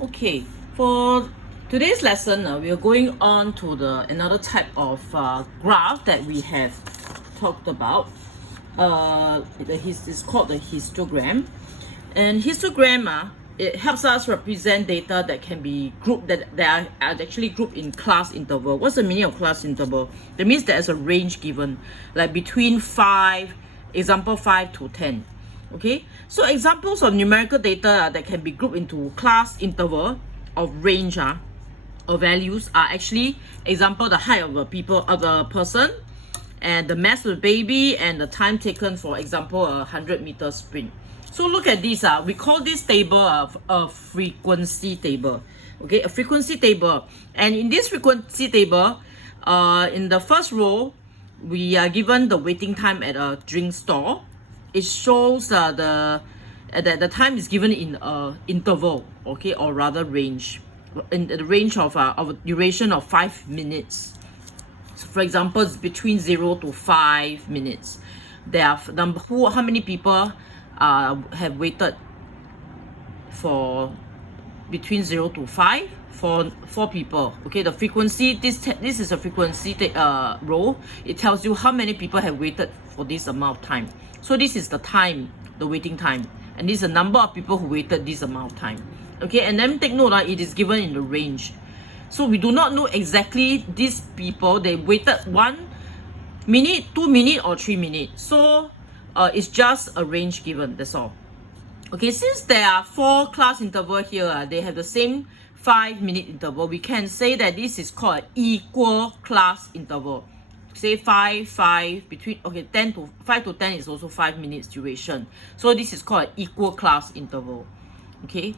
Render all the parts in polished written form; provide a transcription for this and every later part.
Okay, for today's lesson, we are going on to another type of graph that we have talked about. It's called the histogram, and histogram it helps us represent data that can be grouped that are actually grouped in class interval. What's the meaning of class interval? That means there's a range given, like between 5, example 5 to 10. Okay, so examples of numerical data that can be grouped into class interval of range or values are actually example the height of a person, and the mass of the baby, and the time taken, for example, a 100-meter sprint. So look at this. We call this table of a frequency table. Okay, a frequency table. And in this frequency table, in the first row, we are given the waiting time at a drink store. It shows that the time is given in interval, okay, or rather range, in the range of a duration of 5 minutes. So for example, it's between 0 to 5 minutes. There are how many people have waited for between 0 to 5? For 4 people. Okay, the frequency, this is a frequency row. It tells you how many people have waited for this amount of time. So this is the time, the waiting time, and this is the number of people who waited this amount of time. Okay, and then take note it is given in the range. So we do not know exactly these people, they waited 1 minute, 2 minutes, or 3 minutes. So it's just a range given, that's all. Okay, since there are 4 class interval here, they have the same 5-minute interval, we can say that this is called an equal class interval. Say 5 between, okay, 5 to 10 is also 5 minutes duration. So this is called an equal class interval. Okay,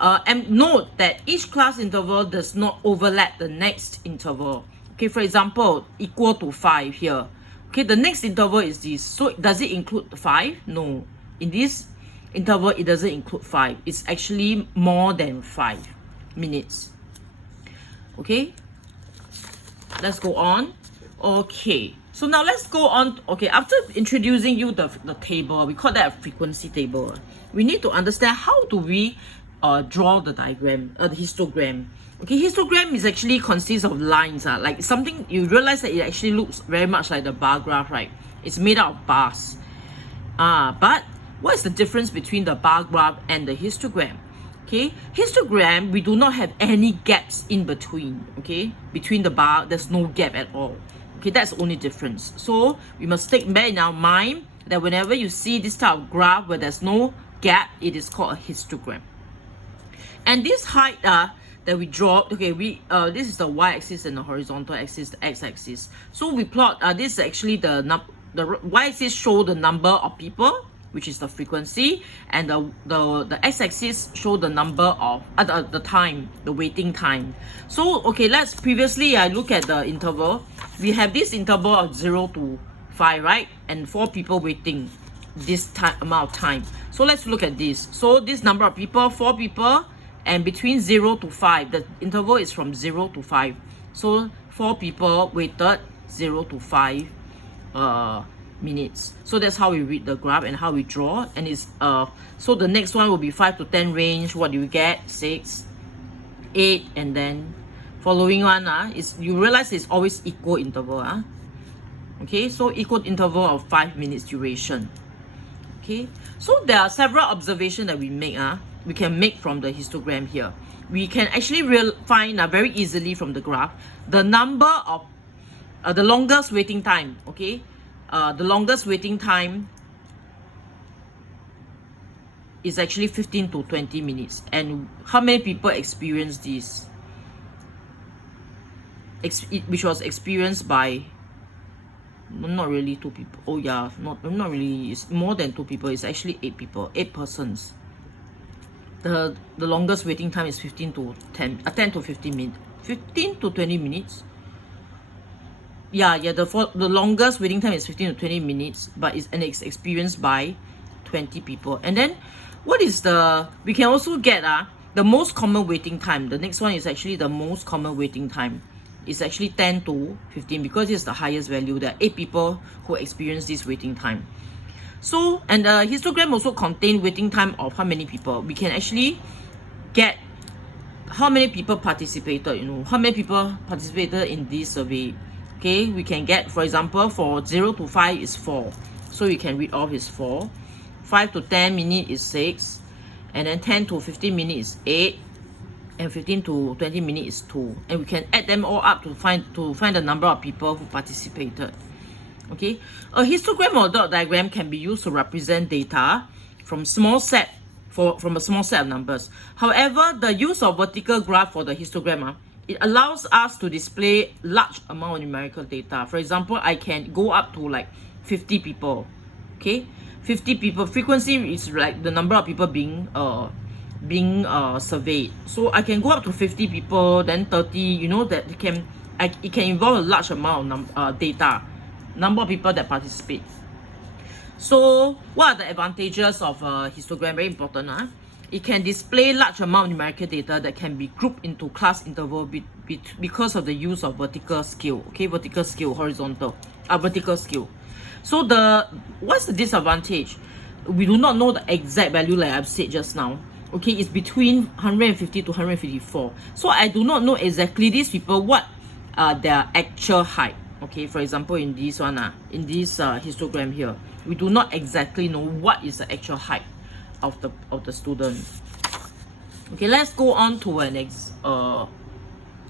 and note that each class interval does not overlap the next interval. Okay, for example, equal to 5 here. Okay, the next interval is this. So does it include 5? No. In this interval, it doesn't include 5. It's actually more than 5 minutes. Okay, let's go on. Okay, so now let's go on. Okay, after introducing you the table, we call that a frequency table. We need to understand how do we draw the diagram, the histogram. Okay, histogram is actually consists of lines, like something. You realize that it actually looks very much like the bar graph, right? It's made out of bars. But what is the difference between the bar graph and the histogram? Okay, histogram, we do not have any gaps in between. Okay, between the bar, there's no gap at all. Okay, that's the only difference. So we must take bear in our mind that whenever you see this type of graph where there's no gap, it is called a histogram. And this height that we draw, okay, this is the y-axis and the horizontal axis, the x-axis. So we plot this is actually the y-axis show the number of people, which is the frequency, and the x-axis show the number of the time, the waiting time. So okay, let's previously I look at the interval. We have this interval of 0 to 5, right? And 4 people waiting this amount of time. So let's look at this. So this number of people, 4 people, and between 0 to 5, the interval is from 0 to 5. So 4 people waited 0 to 5 minutes. So that's how we read the graph and how we draw. And it's so the next one will be 5 to 10 range. What do you get? 6, 8, and then following one is, you realize it's always equal interval. Okay, so equal interval of 5 minutes duration. Okay, so there are several observations that we can make from the histogram here. We can actually find very easily from the graph the number of the longest waiting time. Okay, the longest waiting time is actually 15 to 20 minutes. And how many people experience this? Which was experienced by not really 2 people. Oh yeah, not really. It's more than 2 people. It's actually 8 people, 8 persons. The longest waiting time is 10 to 15 minutes, 15 to 20 minutes. Yeah, the longest waiting time is 15 to 20 minutes, but it's experienced by 20 people. And then what is we can also get the most common waiting time. The next one is actually the most common waiting time. It's actually 10 to 15 because it's the highest value. There are 8 people who experience this waiting time. So, and the histogram also contain waiting time of how many people. We can actually get how many people participated, how many people participated in this survey. Okay, we can get, for example, for 0 to 5 is 4. So you can read off is 4. 5 to 10 minutes is 6. And then 10 to 15 minutes is 8. And 15 to 20 minutes is 2. And we can add them all up to find the number of people who participated. Okay, a histogram or dot diagram can be used to represent data from a small set of numbers. However, the use of vertical graph for the histogram, it allows us to display large amount of numerical data. For example, I can go up to like 50 people. Okay, 50 people. Frequency is like the number of people being surveyed. So I can go up to 50 people, then 30. That it can involve a large amount of data, number of people that participate. So what are the advantages of a histogram? Very important. It can display large amount of numerical data that can be grouped into class interval because of the use of vertical scale. Okay, vertical scale, horizontal, vertical scale. So what's the disadvantage? We do not know the exact value like I've said just now. Okay, it's between 150 to 154. So I do not know exactly these people what their actual height. Okay, for example, in this one, in this histogram here, we do not exactly know what is the actual height of the student. Okay, let's go on to